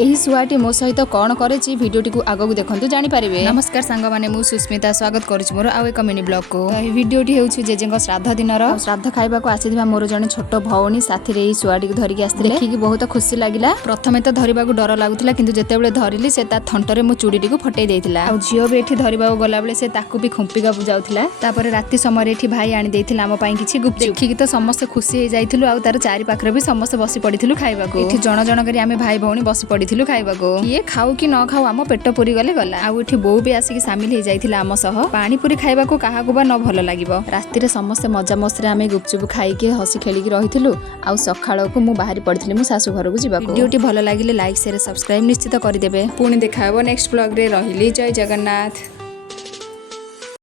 ଏହି ଶୁଆଟି ମୋ ସହିତ କ'ଣ କରିଛି ଭିଡ଼ିଓଟିକୁ ଆଗକୁ ଦେଖନ୍ତୁ ଜାଣିପାରିବେ। ନମସ୍କାର ସାଙ୍ଗମାନେ, ମୁଁ ସୁସ୍ମିତା ସ୍ୱାଗତ କରୁଛି ମୋର ଆଉ ଏକ ମିନି ବ୍ଲଗକୁ। ଏହି ଭିଡ଼ିଓଟି ହେଉଛି ଜେଜେଙ୍କ ଶ୍ରାଦ୍ଧ ଦିନର। ଶ୍ରାଦ୍ଧ ଖାଇବାକୁ ଆସିଥିବା ମୋର ଜଣେ ଛୋଟ ଭଉଣୀ ସାଥିରେ ଏହି ଶୁଆଟିକୁ ଧରିକି ଆସିଥିଲେ। ଦେଖିକି ବହୁତ ଖୁସି ଲାଗିଲା। ପ୍ରଥମେ ତ ଧରିବାକୁ ଡର ଲାଗୁଥିଲା, କିନ୍ତୁ ଯେତେବେଳେ ଧରିଲି ସେ ତା ଥଣ୍ଟରେ ମୋ ଚୁଡ଼ିଟିକୁ ଫଟେଇ ଦେଇଥିଲା। ଆଉ ଝିଅ ବି ଏଠି ଧରିବାକୁ ଗଲାବେଳେ ସେ ତାକୁ ବି ଖୁମ୍ପିବାକୁ ଯାଉଥିଲା। ତାପରେ ରାତି ସମୟରେ ଏଠି ଭାଇ ଆଣି ଦେଇଥିଲା ଆମ ପାଇଁ କିଛି ଗୁପଚୁପ। ଦେଖିକି ତ ସମସ୍ତେ ଖୁସି ହେଇଯାଇଥିଲୁ, ଆଉ ତାର ଚାରି ପାଖରେ ବି ସମସ୍ତେ ବସି ପଡ଼ିଥିଲୁ ଖାଇବାକୁ। ଏଠି ଜଣ ଜଣ କରି ଆମେ ଭାଇ ଭଉଣୀ ବସି ପଡ଼ିଥିଲୁ ଖାଇବାକୁ। କିଏ ଖାଉ କି ନ ଖାଉ ଆମ ପେଟ ପୁରି ଗଲେ ଗଲା। ଆଉ ଏଠି ବୋଉ ବି ଆସିକି ସାମିଲ ହେଇଯାଇଥିଲା ଆମ ସହ। ପାଣିପୁରି ଖାଇବାକୁ କାହାକୁ ବା ନ ଭଲ ଲାଗିବ। ରାତିରେ ସମସ୍ତେ ମଜାମସ୍ତିରେ ଆମେ ଗୁପଚୁପ ଖାଇକି ହସି ଖେଳିକି ରହିଥିଲୁ। ଆଉ ସକାଳକୁ ମୁଁ ବାହାରି ପଡ଼ିଥିଲି ମୋ ଶାଶୁ ଘରକୁ ଯିବାକୁ। ଭିଡ଼ିଓଟି ଭଲ ଲାଗିଲେ ଲାଇକ୍ ସେୟାର ସବସ୍କ୍ରାଇବ ନିଶ୍ଚିତ କରିଦେବେ। ପୁଣି ଦେଖା ହେବ ନେକ୍ସଟ ବ୍ଲଗରେ। ରହିଲି, ଜୟ ଜଗନ୍ନାଥ।